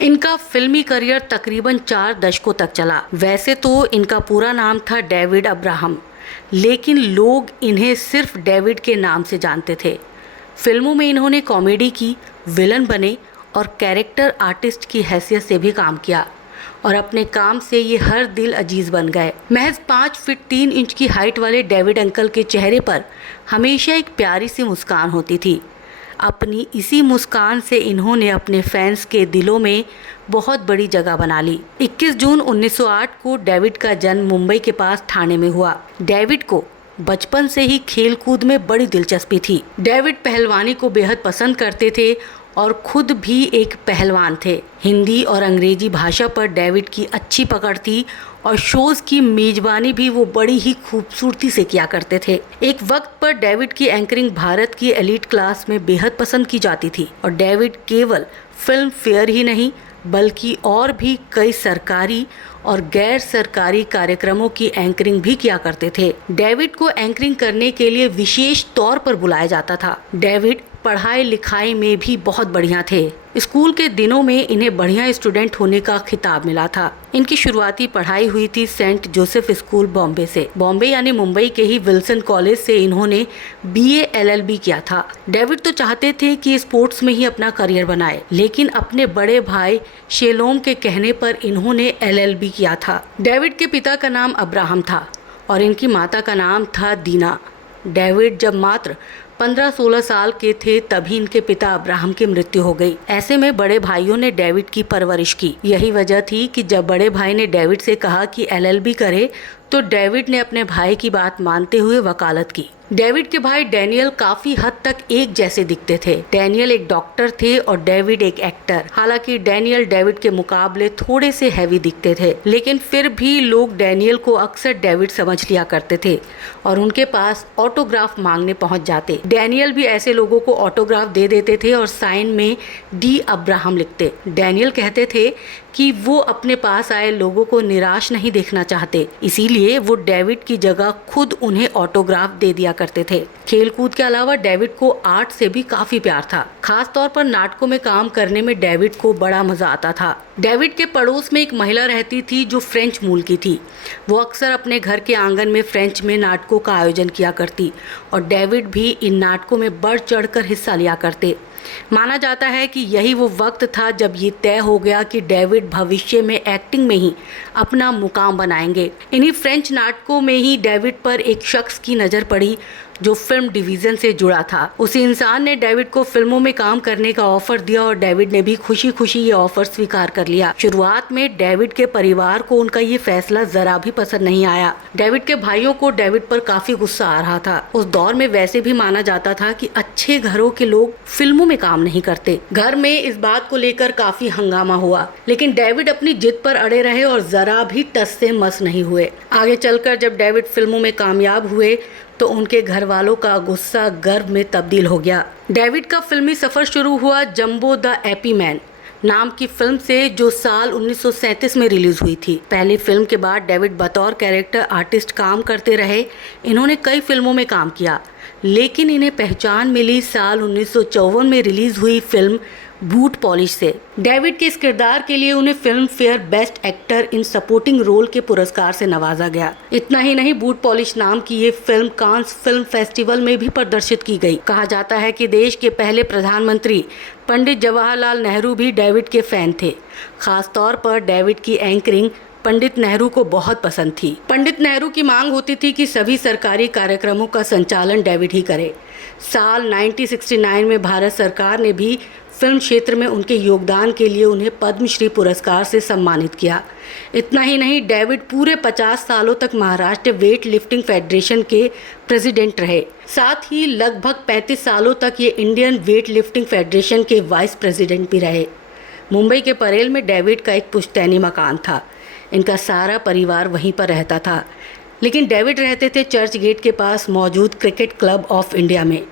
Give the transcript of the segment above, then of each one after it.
इनका फिल्मी करियर तकरीबन 4 दशकों तक चला। वैसे तो इनका पूरा नाम था डेविड अब्राहम, लेकिन लोग इन्हें सिर्फ डेविड के नाम से जानते थे। फिल्मों में इन्होंने कॉमेडी की, विलन बने और कैरेक्टर आर्टिस्ट की हैसियत से भी काम किया और अपने काम से ये हर दिल अजीज बन गए। महज 5 फीट 3 इंच की हाइट वाले डेविड अंकल के चेहरे पर हमेशा एक प्यारी सी मुस्कान होती थी। अपनी इसी मुस्कान से इन्होंने अपने फैंस के दिलों में बहुत बड़ी जगह बना ली। 21 जून 1908 को डेविड का जन्म मुंबई के पास ठाणे में हुआ। डेविड को बचपन से ही खेल कूद में बड़ी दिलचस्पी थी। डेविड पहलवानी को बेहद पसंद करते थे और खुद भी एक पहलवान थे। हिंदी और अंग्रेजी भाषा पर डेविड की अच्छी पकड़ थी और शोज़ की मेजबानी भी वो बड़ी ही खूबसूरती से किया करते थे। एक वक्त पर डेविड की एंकरिंग भारत की एलीट क्लास में बेहद पसंद की जाती थी और डेविड केवल फिल्म फेयर ही नहीं बल्कि और भी कई सरकारी और गैर सरकारी कार्यक्रमों की एंकरिंग भी किया करते थे। डेविड को एंकरिंग करने के लिए विशेष तौर पर बुलाया जाता था। डेविड पढ़ाई लिखाई में भी बहुत बढ़िया थे। स्कूल के दिनों में इन्हें बढ़िया स्टूडेंट होने का खिताब मिला था। इनकी शुरुआती पढ़ाई हुई थी सेंट जोसेफ स्कूल बॉम्बे से। बॉम्बे यानी मुंबई के ही विल्सन कॉलेज से इन्होंने BA LLB किया था। डेविड तो चाहते थे कि स्पोर्ट्स में ही अपना करियर बनाए, लेकिन अपने बड़े भाई शेलोम के कहने पर इन्होंने LLB किया था। डेविड के पिता का नाम अब्राहम था और इनकी माता का नाम था दीना। डेविड जब मात्र 15-16 साल के थे तभी इनके पिता अब्राहम की मृत्यु हो गई। ऐसे में बड़े भाइयों ने डेविड की परवरिश की। यही वजह थी कि जब बड़े भाई ने डेविड से कहा कि LLB करे तो डेविड ने अपने भाई की बात मानते हुए वकालत की। डेविड के भाई डैनियल काफी हद तक एक जैसे दिखते थे। डैनियल एक डॉक्टर थे और डेविड एक एक्टर। हालांकि डैनियल डेविड के मुकाबले थोड़े से हैवी दिखते थे, लेकिन फिर भी लोग डैनियल को अक्सर डेविड समझ लिया करते थे और उनके पास ऑटोग्राफ मांगने पहुंच जाते। डैनियल भी ऐसे लोगों को ऑटोग्राफ दे देते थे और साइन में D अब्राहम लिखते। डैनियल कहते थे कि वो अपने पास आए लोगों को निराश नहीं देखना चाहते, इसीलिए वो डेविड की जगह खुद उन्हें ऑटोग्राफ दे दिया करते थे। खेलकूद के अलावा डेविड को आर्ट से भी काफी प्यार था। खास तौर पर नाटकों में काम करने में डेविड को बड़ा मजा आता था। डेविड के पड़ोस में एक महिला रहती थी जो फ्रेंच मूल की थी। वो अक्सर अपने घर के आंगन में फ्रेंच में नाटकों का आयोजन किया करती और डेविड भी इन नाटकों में बढ़ चढ़कर हिस्सा लिया करते। माना जाता है कि यही वो वक्त था जब ये तय हो गया कि डेविड भविष्य में एक्टिंग में ही अपना मुकाम बनाएंगे। इन्हीं फ्रेंच नाटकों में ही डेविड पर एक शख्स की नज़र पड़ी जो फिल्म डिवीज़न से जुड़ा था। उसी इंसान ने डेविड को फिल्मों में काम करने का ऑफर दिया और डेविड ने भी खुशी खुशी ये ऑफर स्वीकार कर लिया। शुरुआत में डेविड के परिवार को उनका ये फैसला जरा भी पसंद नहीं आया। डेविड के भाइयों को डेविड पर काफी गुस्सा आ रहा था। उस दौर में वैसे भी माना जाता था कि अच्छे घरों के लोग फिल्मों में काम नहीं करते। घर में इस बात को लेकर काफी हंगामा हुआ, लेकिन डेविड अपनी जिद पर अड़े रहे और जरा भी टस से मस नहीं हुए। आगे चलकर जब डेविड फिल्मों में कामयाब हुए तो उनके घर वालों का गुस्सा गर्व में तब्दील हो गया। डेविड का फिल्मी सफर शुरू हुआ जंबो द एपी मैन नाम की फिल्म से, जो साल 1937 में रिलीज हुई थी। पहली फिल्म के बाद डेविड बतौर कैरेक्टर आर्टिस्ट काम करते रहे। इन्होंने कई फिल्मों में काम किया, लेकिन इन्हें पहचान मिली साल 1954 में रिलीज हुई फिल्म बूट पॉलिश से। डेविड के इस किरदार के लिए उन्हें Filmfare best actor in supporting role के पुरस्कार से नवाजा गया। इतना ही नहीं, बूट पॉलिश नाम की ये फिल्म कांस फिल्म फेस्टिवल में भी प्रदर्शित की गई। कहा जाता है कि देश के पहले प्रधानमंत्री पंडित जवाहरलाल नेहरू भी डेविड के फैन थे। खास तौर पर डेविड की एंकरिंग पंडित नेहरू को बहुत पसंद थी। पंडित नेहरू की मांग होती थी कि सभी सरकारी कार्यक्रमों का संचालन डेविड ही करे। साल 1969 में भारत सरकार ने भी फिल्म क्षेत्र में उनके योगदान के लिए उन्हें पद्मश्री पुरस्कार से सम्मानित किया। इतना ही नहीं, डेविड पूरे 50 सालों तक महाराष्ट्र वेट लिफ्टिंग फेडरेशन के प्रेसिडेंट रहे। साथ ही लगभग 35 सालों तक ये इंडियन वेट लिफ्टिंग फेडरेशन के वाइस प्रेसिडेंट भी रहे। मुंबई के परेल में डेविड का एक पुश्तैनी मकान था। इनका सारा परिवार वहीं पर रहता था, लेकिन डेविड रहते थे चर्च गेट के पास मौजूद क्रिकेट क्लब ऑफ इंडिया में।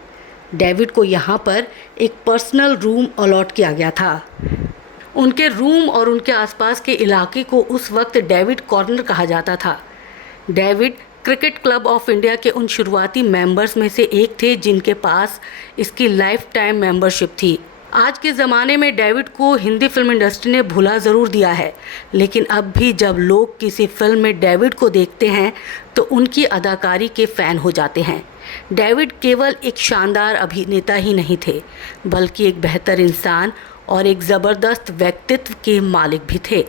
डेविड को यहाँ पर एक पर्सनल रूम अलॉट किया गया था। उनके रूम और उनके आसपास के इलाके को उस वक्त डेविड कॉर्नर कहा जाता था। David cricket club of India के उन शुरुआती मेंबर्स में से एक थे जिनके पास इसकी लाइफ टाइम मेंबरशिप थी। आज के ज़माने में डेविड को हिंदी फिल्म इंडस्ट्री ने भुला ज़रूर दिया है, लेकिन अब भी जब लोग किसी फिल्म में डेविड को देखते हैं तो उनकी अदाकारी के फ़ैन हो जाते हैं। डेविड केवल एक शानदार अभिनेता ही नहीं थे, बल्कि एक बेहतर इंसान और एक ज़बरदस्त व्यक्तित्व के मालिक भी थे।